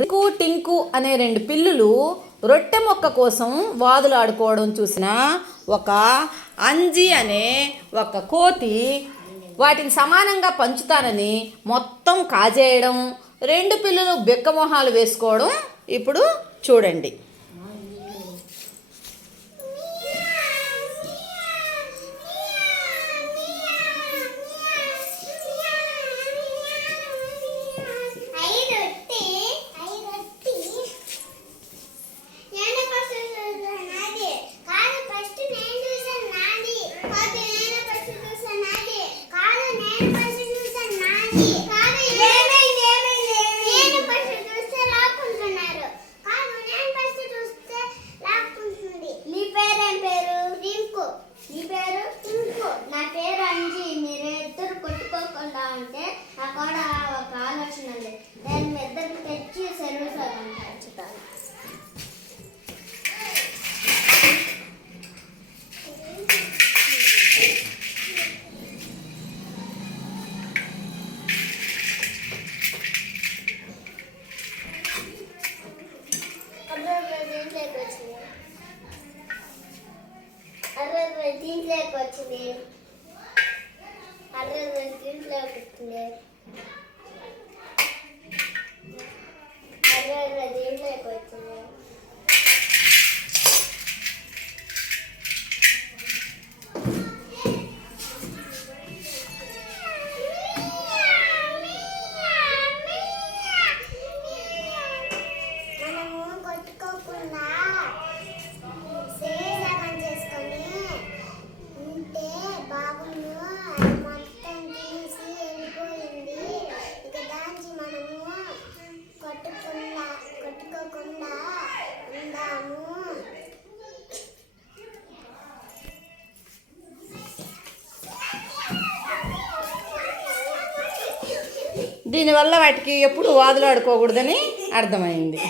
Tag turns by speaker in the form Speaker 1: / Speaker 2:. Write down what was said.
Speaker 1: రింకు టింకు అనే రెండు పిల్లులు రొట్టె మొక్క కోసం వాదులాడుకోవడం చూసిన ఒక అంజి అనే ఒక కోతి వాటిని సమానంగా పంచుతానని మొత్తం కాజేయడం రెండు పిల్లలు బిక్కమొహాలు వేసుకోవడం ఇప్పుడు చూడండి.
Speaker 2: కాదు నేను ఫస్ట్ చూసాను నాది కాదు నేను ఫస్ట్ చూసాను నాది అరవై దీంట్లోకి వచ్చింది అరవై దీంట్లోకి వచ్చింది అరవై దీంట్లోకి వచ్చింది
Speaker 1: దీనివల్ల వాటికి ఎప్పుడు వాదులాడుకోకూడదని అర్థమైంది.